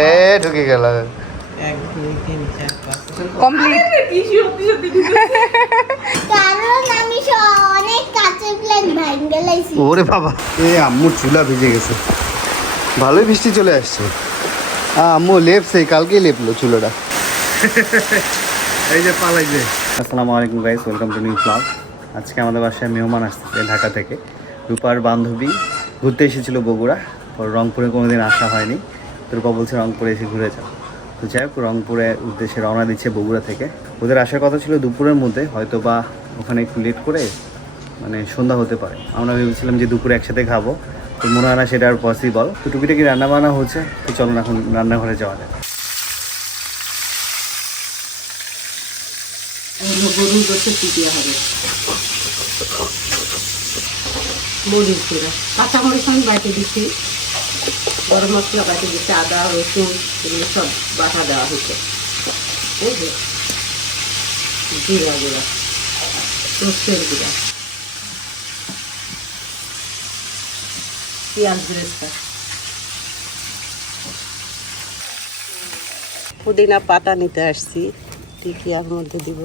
এ ঢুকে গেল। এক দুই তিন চার পাঁচ কমপ্লিট কারণ আমি অনেক কাঁচের প্লেট ভাঙে লাইছি ওরে বাবা। এ আম্মুর চুলা ভিজে গেছে। ভালোই বৃষ্টি চলে আসছে। আম্মু লেপছে কালকেই লেপলো চুলোটা। এই যে পালাই যে আসসালামু আলাইকুম guys welcome to new vlog আজকে আমাদের বাসায় মেহমান আসতেছে ঢাকা থেকে। রূপার বান্ধবী ঘুরতে এসেছিল বগুড়া। ওর রংপুরে কোনোদিন আসা হয়নি। তো রূপা বলছে রংপুরে এসে ঘুরে যাও। তো যাই হোক, রংপুরে উদ্দেশ্যে রওনা দিচ্ছে বগুড়া থেকে। ওদের আসার কথা ছিল দুপুরের মধ্যে হয়তো বা ওখানে একটু লেট করে মানে সন্ধ্যা হতে পারে। আমরা ভেবেছিলাম যে দুপুরে একসাথে খাব, তো মনে হয় না সেটা আর পসিবল তো টুকিটাকি রান্না বান্না হচ্ছে, তো চলুন এখন রান্নাঘরে যাওয়া যায় গরুর হবে। মরিচ গুঁড়া। কাঁচা মরিচ আমি বাটে দিচ্ছি। গরম মশলা বাটে দিচ্ছি আদা রসুন, এগুলো সব বাটা দেওয়া হয়েছে। জিরা গুঁড়া, সর্ষের গুঁড়া, পেঁয়াজ বেরেস্তা। পুদিনা পাতা নিতে আসছি কি টিকিয়ার মধ্যে দিব।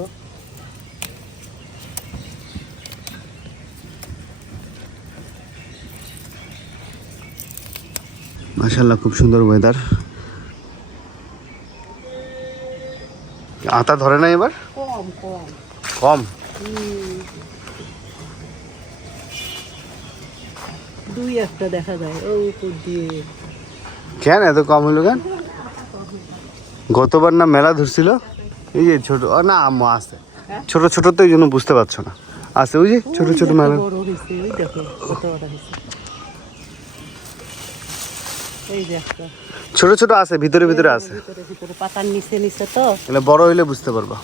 মাশাল্লাহ খুব সুন্দর ওয়েদার আতা ধরে না এবার? কম কম। কম? দুই একটা দেখা যায় ও উপর দিয়ে। কেন এত কম হলো কেন? গতবার না মেলা ধরছিল? এই যে ছোট না আম্মু আছে। ছোট ছোট তো এই জন্য বুঝতে পারছ না। আছে ওই যে ছোট ছোট মেলা বড় হয়েছে ওই দেখো কত বড় হয়েছে এই যে একটা। ছোট ছোট আছে ভিতরে ভিতরে আছে। ভিতরে ভিতরে পাতার নিচে নিচে তো। এগুলো বড় হইলে বুঝতে পারবা।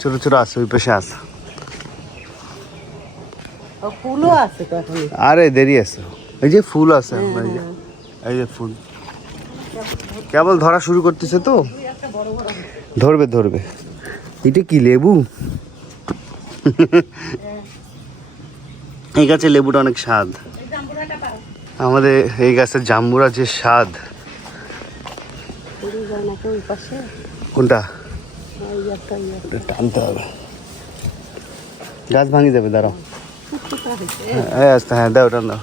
ছোট ছোট আছে ওই পাশে আছে। ফুলও আছে আরে দেরি আছে। এই যে ফুল আছে এই যে। এই যে ফুল। কেবল ধরা শুরু করতেছে তো? ধরবে ধরবে। এটা কি লেবু? এই গাছের লেবুটা অনেক স্বাদ। আমাদের এই গাছের জাম্বুরা যে স্বাদ। কোনটা? টানতে হবে। গাছ ভাঙি যাবে দাঁড়াও। হ্যাঁ আস্তে হ্যাঁ দাও ওটা দাও।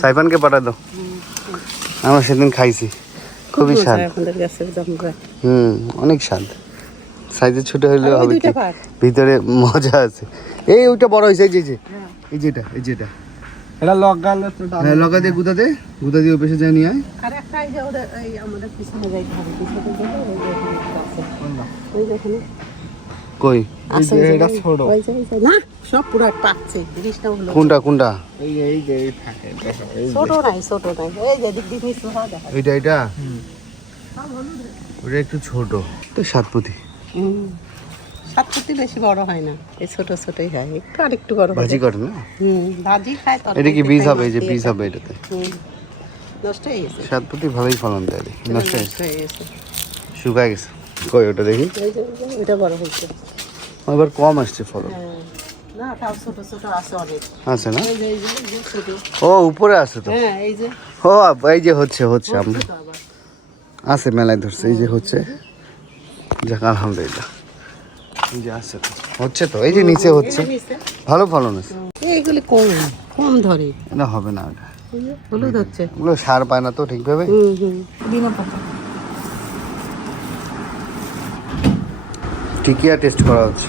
সাইফানকে পাঠা দাও। আমরা সেদিন খাইছি। খুবই স্বাদ। হুম অনেক স্বাদ। সাইজে ছোট হলেও হবে ভিতরে মজা আছে। এই ওইটা বড় হয়েছে এই যে। এই যেটা এই যেটা। এটা লগালে তো হ্যাঁ লগা দিয়ে গুদা দে গুদা দিয়ে পেশে যায় নিয়ে আয়। আর একটা এই যে ওদের এই আমাদের পিছনে যাইতে হবে পিছনে ওই কই? এটা ছোট। ওই যে ওই না সব পুরো পাকছে জিনিসটা হলো কোনটা কোনটা? এই যে এই যে এই থাকে দেখো, এই ছোট নাই ছোট নাই। এই যে দিক দিক নিচে হওয়া দেখা এইটা এটা ওটা একটু ছোট। তো সাতপতি হুম। সাতপতি বেশি বড় হয় না। এই ছোট ছোটই হয় একটু আর একটু বড় ভাজি করে না? হুম ভাজি খায় তরকারিতে এটা কি বীজ হবে এই যে বীজ হবে এটাতে। নষ্ট হয়ে গেছে। সাতপতি ভালোই ফলন দেয় নষ্ট হয়ে গেছে। শুকায় গেছে। কই ওটা দেখি? এটা বড় হয়েছে। এবার কম আসছে ফলন। হ্যাঁ না তাও ছোট ছোট আছে অনেক। আছে না? ও উপরে আছে তো? হ্যাঁ এই যে। ও এই যে হচ্ছে হচ্ছে আমরা। আছে মেলায় ধরছে এই যে হচ্ছে। যাক আলহামদুলিল্লাহ। হচ্ছে তো এই যে নিচে হচ্ছে। ভালো ফলন আছে। এইগুলি কম কম ধরে। এটা হবে না ওটা। হলুদ হচ্ছে। ওগুলো সার পায় না তো ঠিকভাবে টিকিয়া টেস্ট করা হচ্ছে।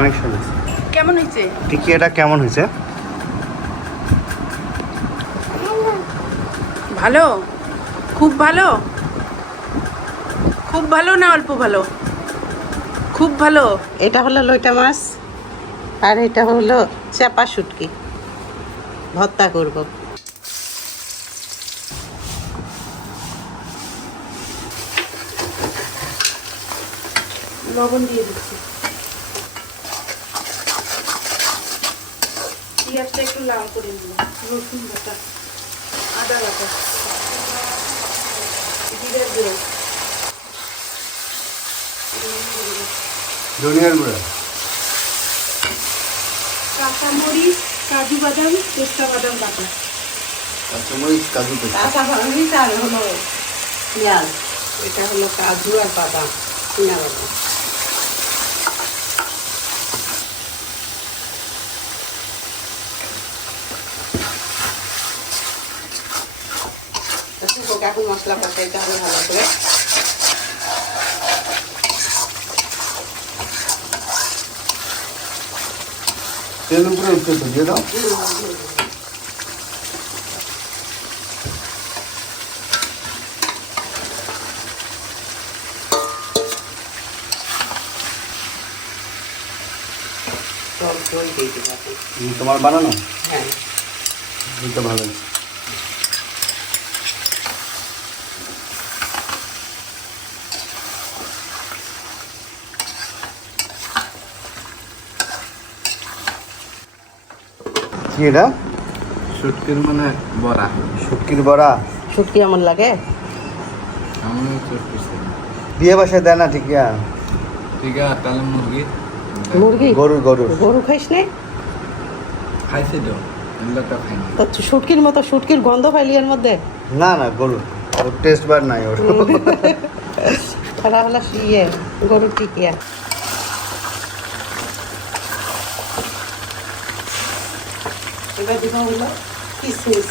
অনেক স্বাদ কেমন হয়েছে? টিকিয়াটা কেমন হয়েছে? ভালো? খুব ভালো? খুব ভালো না অল্প ভালো? খুব ভালো। এটা হলো লইটা মাছ আর এটা হলো চাপা শুটকি। ভর্তা করব। লবণ দিয়ে দিচ্ছি। পেঁয়াজটা একটু লাল করে নিলাম রসুন বাটা আদা বাটা জিরের গুঁড়ো ধনিয়ার গুঁড়া। কাঁচামরিচ কাজু বাদাম পেস্তা বাদাম বাটা। কাঁচামরিচ কাজু পেস্ট কাঁচা আর হলো পেঁয়াজ। এটা হলো কাজু আর বাদাম চিনা বাদাম। এখন মশলা হবে ভালো করে। তেল উপরে উঠতে তো দিয়ে দাও টক দই দিয়ে দিতে হবে হুম, তোমার বানানো হ্যাঁ এই তো ভালো কি এটা? শুটকির মানে বড়া। শুটকির বড়া? শুটকি এমন লাগে? বিয়ে বাসায় দেয় না ঠিক ঠিক আছে তাহলে মুরগি। মুরগি? গরুর গরুর। গরু খাইস নে? খাইছে তো তো শুটকির মতো শুটকির গন্ধ পাইলি এর মধ্যে? না না গরুর। ওর টেস্ট বার নাই ওর। তারা হলো ইয়ে গরুর টিকিয়া এবার দিব হলো কিসমিস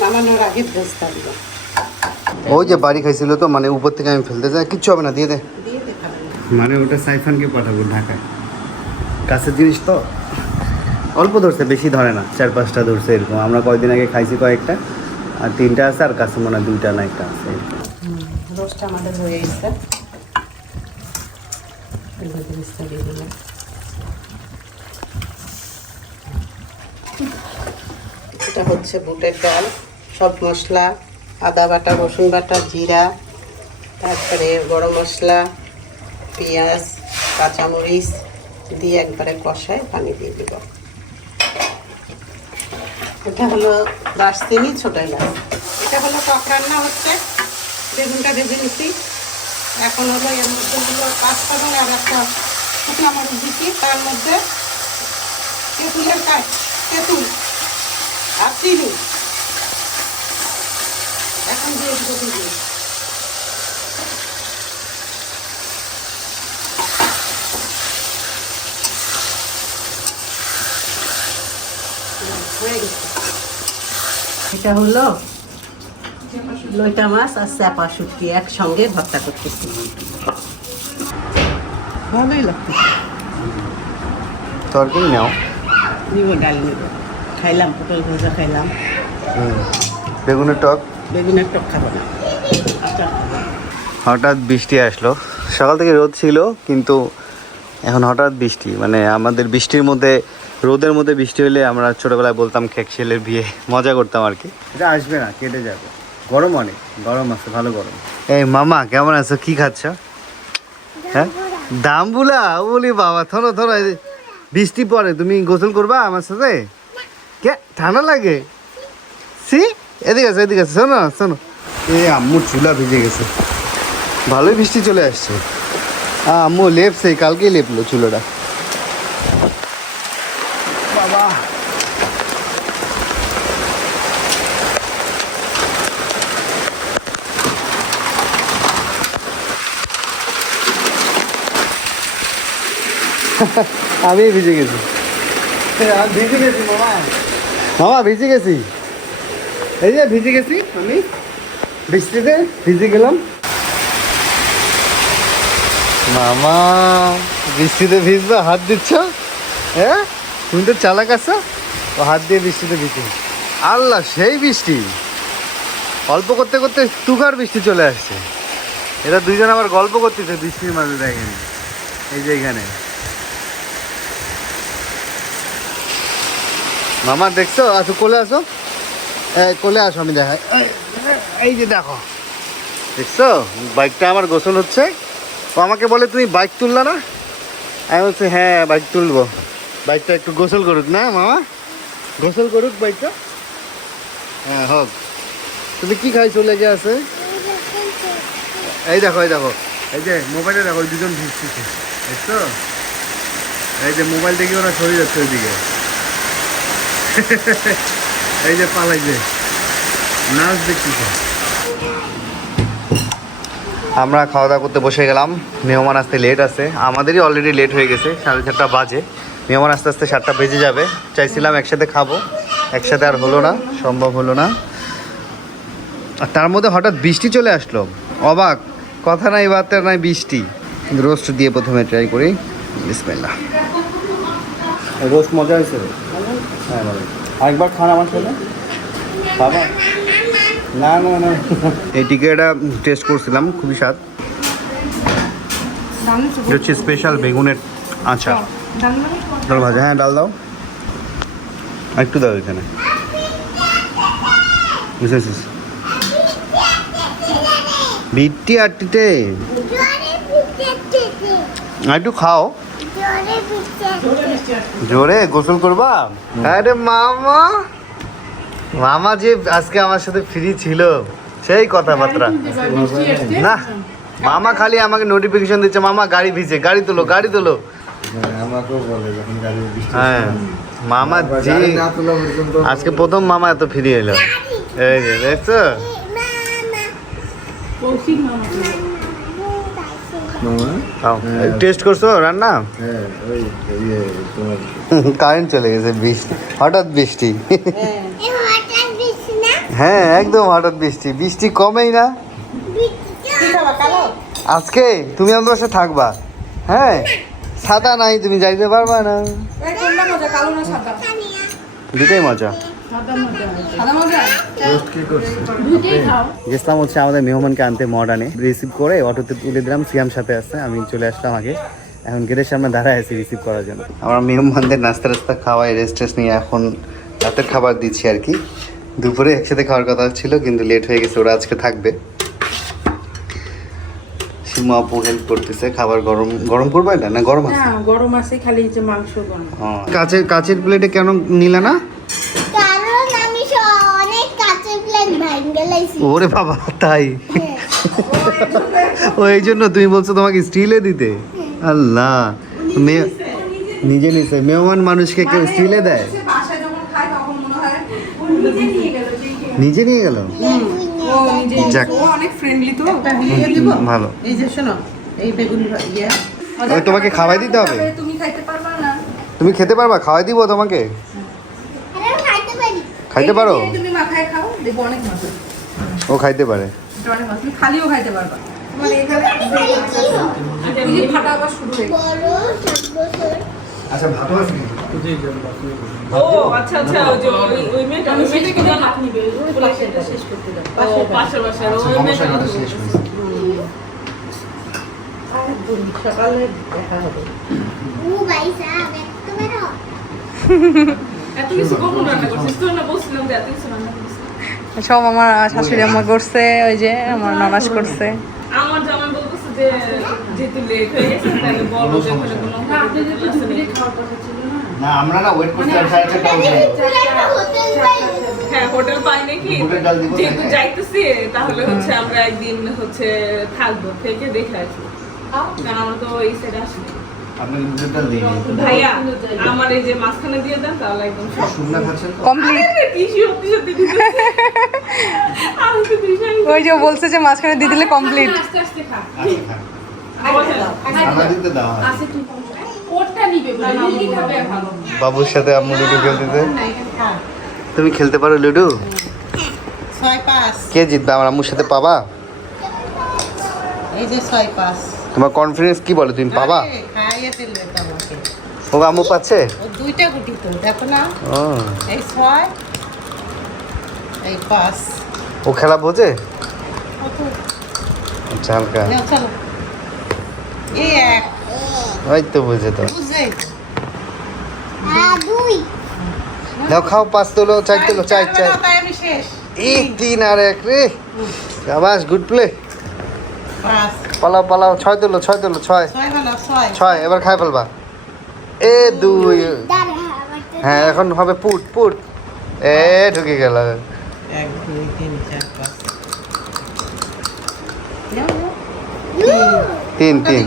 নামানোর আগে ভেজতে দিব ওই যে বাড়ি খাইছিল তো মানে উপর থেকে আমি ফেলতে যাই কিচ্ছু হবে না দিয়ে দে দিয়ে দেখাবেন মানে ওটা সাইফানকে পাঠাবো ঢাকায় কাছের জিনিস তো অল্প ধরছে, বেশি ধরে না। চার পাঁচটা ধরছে এরকম। আমরা কয়েকদিন আগে খাইছি কয়েকটা, আর তিনটা আছে আর কাছে মনে দুইটা না একটা আছে হয়ে গেছে। এটা হচ্ছে বুটের ডাল, সব মশলা, আদা বাটা, রসুন বাটা, জিরা, তারপরে গরম মশলা, পেঁয়াজ, কাঁচামরিচ দিয়ে একবারে কষায় পানি দিয়ে দিব। এটা হলো দারচিনি, ছোট এলাচ। এটা হলো টক রান্না হচ্ছে, বেগুনটা ভেজে নিচ্ছি এখন হলো এর মধ্যে হলো পাঁচফোড়ন আর একটা শুকনো মরিচ দিচ্ছি তার মধ্যে তেঁতুলের কাজ তেঁতুল আর চিনি। এখন দিয়ে দিব দিদি হয়ে গেছে এটা হলো লইটা মাছ আর চাপা শুটকি একসঙ্গে ভর্তা করতেছি। ভালোই লাগতেছে। তরকারি নাও। নিব ডাল নিব। খাইলাম পটল ভাজা খাইলাম। বেগুনের টক? বেগুনের টক খাব না। হঠাৎ বৃষ্টি আসলো। সকাল থেকে রোদ ছিল কিন্তু এখন হঠাৎ বৃষ্টি। মানে আমাদের বৃষ্টির মধ্যে রোদের মধ্যে বৃষ্টি হলে আমরা ছোটবেলায় বলতাম খেক ছেলের বিয়ে মজা করতাম আর কি। এটা আসবে না কেটে যাবে। গরম অনেক গরম আছে ভালো গরম। এই মামা কেমন আছো? কি খাচ্ছ? হ্যাঁ? দাম দামবুলা বলি বাবা থরো থরো বৃষ্টি পড়ে তুমি গোসল করবা আমার সাথে? কে? ঠান্ডা লাগে? সি? এদিকে আছে এদিকে আছে শোনো শোনো। এ আম্মুর চুলা ভিজে গেছে। ভালোই বৃষ্টি চলে আসছে। আম্মু লেপছে কালকেই লেপলো চুলোটা। আমি ভিজে গেছি। ভিজে গেছি মামা। মামা ভিজে গেছি। এই যে ভিজে গেছি আমি। বৃষ্টিতে ভিজে গেলাম। মামা বৃষ্টিতে ভিজবে হাত দিচ্ছ? হ্যাঁ তুমি তো চালাক আছো? ও হাত দিয়ে বৃষ্টিতে ভিজে। আল্লাহ সেই বৃষ্টি। অল্প করতে করতে তুকার বৃষ্টি চলে আসছে। এরা দুইজন আবার গল্প করতেছে বৃষ্টির মাঝে দেখেন। এই যে এখানে। মামা, দেখছ? আসো, কোলে আসো। কোলে আসো, আমি এই- এই যে দেখো। দেখছ? বাইকটা আমার গোসল হচ্ছে। ও আমাকে বলে, তুমি বাইক তুললা না? আমি বলছি হ্যাঁ বাইক তুলবো। বাইকটা একটু গোসল করুক, না, মামা? গোসল করুক বাইকটা। হ্যাঁ হোক। তুমি কি খাই চলে গিয়ে আছে এই দেখো এই দেখো। এই যে মোবাইলে দেখো দুজন ভিজতেছে দেখছ? এই যে মোবাইল দেখে ওরা সরে যাচ্ছে ওইদিকে। এই যে পালাই যে। নাচ দেখতেছে আমরা খাওয়া দাওয়া করতে বসে গেলাম। মেহমান আসতে লেট আছে। আমাদেরই অলরেডি লেট হয়ে গেছে, সাড়ে চারটা বাজে। মেহমান আস্তে আস্তে সাতটা বেজে যাবে। চাইছিলাম একসাথে খাব। একসাথে আর হলো না, সম্ভব হলো না। আর তার মধ্যে হঠাৎ বৃষ্টি চলে আসলো। অবাক। কথা নাই, বার্তা নাই, বৃষ্টি। রোস্ট দিয়ে প্রথমে ট্রাই করি। বিসমিল্লাহ। রোস্ট মজা হয়েছে? হ্যাঁ ভালো আরেকবার খান আমার সাথে। বাবা না না না। এই টিকিটা টেস্ট করছিলাম খুবই স্বাদ। হচ্ছে স্পেশাল বেগুনের আচ্ছা ডাল ভাজা হ্যাঁ ডাল দাও। একটু দাও এখানে। বুঝেছিস বিটটি আটটিতে। আর একটু খাও। জোরে গোসল করবা? আরে মামা! মামা যে আজকে আমার সাথে ফ্রি ছিল সেই কথাবার্তা। না মামা খালি আমাকে নোটিফিকেশন দিচ্ছে মামা গাড়ি ভিজে গাড়ি তোলো গাড়ি তোলো। আমাকেও বলে যখন গাড়ি বৃষ্টি হ্যাঁ মামা যে পর্যন্ত আজকে প্রথম মামা এত ফ্রি এলো এই যে দেখছ? মামা। টেস্ট করছ রান্না? হ্যাঁ ওই ইয়ে তোমার কারেন্ট চলে গেছে বৃষ্টি হঠাৎ বৃষ্টি। এই হঠাৎ বৃষ্টি না? হ্যাঁ একদম হঠাৎ বৃষ্টি। বৃষ্টি কমেই না। আজকে তুমি আমাদের বাসায় থাকবা। হ্যাঁ সাদা নাই তুমি যাইতে পারবা না। দুটোই মজা কি করছে গেছিলাম হচ্ছে আমাদের মেহমানকে আনতে মডার্নে। রিসিভ করে অটোতে তুলে দিলাম সিয়াম সাথে আসছে আমি চলে আসলাম আগে। এখন গেটের সামনে দাঁড়ায় আছি রিসিভ করার জন্য। আমরা মেহমানদের নাস্তা রাস্তা খাওয়াই রেস্ট টেস্ট নিয়ে এখন রাতের খাবার দিচ্ছি আর কি। দুপুরে একসাথে খাওয়ার কথা ছিল কিন্তু লেট হয়ে গেছে ওরা আজকে থাকবে। সীমা আপু হেল্প করতেছে খাবার গরম গরম করবে এটা না গরম আছে? গরম আছে খালি যে মাংস গরম। কাছের কাছের প্লেটে কেন নিলে না কারণ আমি স- অনেক কাঁচের প্লেট ভাঙ্গে লাইছি ওরে বাবা তাই? ও এই জন্য তুমি বলছো তোমাকে স্টিলে দিতে? আল্লাহ মেয়ে নিজে নিছে মেহমান মানুষকে কেউ স্টিলে দেয়? মনে হয় ও নিজে নিয়ে গেল নিজে নিয়ে গেল? ও নিজে যাক। অনেক ফ্রেন্ডলি তো। ভালো। এই যে শোনো এই বেগুন ইয়ে। তোমাকে খাওয়াই দিতে হবে? তুমি খাইতে পারবা না। তুমি খেতে পারবা? খাওয়াই দিব তোমাকে? খাইতে পারো। তুমি মাখায় খাও দেখো অনেক মজা। ও খাইতে পারে। এটা অনেক মজা তুমি খালিও খাইতে পারবা। তোমার এখানে এই যে ফাটা আবার শুরু হয়ে গেছে। বড় সাত বছর আচ্ছা আছে ও আচ্ছা আচ্ছা ওই ওই মেয়েটা ওই হাত নিবে। শেষ করতে দাও পাশের বাসার ওই মেয়েটা সকালে দেখা হবে। ও এত কিছু কখন রান্না করছিস? তোর না বলছিলাম যে এত কিছু রান্না করছিস সব আমার শাশুড়ি আম্মা করছে ওই যে আমার নানাস করছে। আমার জামাই বলতেছে যে যেহেতু লেট হয়ে গেছে তাহলে বলো যে কোনো আছে নাকি। না? আমরা না ওয়েট করতে একটা হোটেল পাই হ্যাঁ হোটেল পাই নাকি? যেহেতু যাইতেছি তাহলে হচ্ছে আমরা একদিন হচ্ছে থাকব থেকে দেখে আসব। কারণ আমরা তো এই সাইডে আসি আপনাকে বুটের ডাল ভাইয়া আমার এই যে মাঝখানে দিয়ে দেন তাহলে একদম শুকনা খাচ্ছেন কমপ্লিট কি সত্যি সত্যি দিতেছে। আমি তো ভীষণ ওই যে বলছে যে মাঝখানে দিয়ে দিলে কমপ্লিট আস্তে আস্তে খা বাবুর সাথে আম্মু লুডো খেলতেছে তুমি খেলতে পারো লুডো? কে জিতবে? আমার আম্মুর সাথে পাবা? এই যে ছয় পাঁচ। তোমার কনফিডেন্স কি বলে? তুমি পাবা? খাইয়ে ফেলবে তো আমাকে। ও পাচ্ছে? ও দুইটা গুটি তো দেখো না। ও। এই ছয় এই পাঁচ। ও খেলা বোঝে? আচ্ছা হালকা চলো এই এক। ওই তো বুঝে তো। বুঝে আর খাও পাঁচ তোলো চার তোলো চার চার। নাও, তাই আমি শেষ। এই তিন আর এক রে। আবাস গুড প্লে পাঁচ। পালাও পালাও ছয় দিল ছয় দিল ছয়। ছয় এবার খাই ফেলবা। এ দুই। হ্যাঁ এখন হবে পুট পুট। এ ঢুকে গেল। তিন। তিন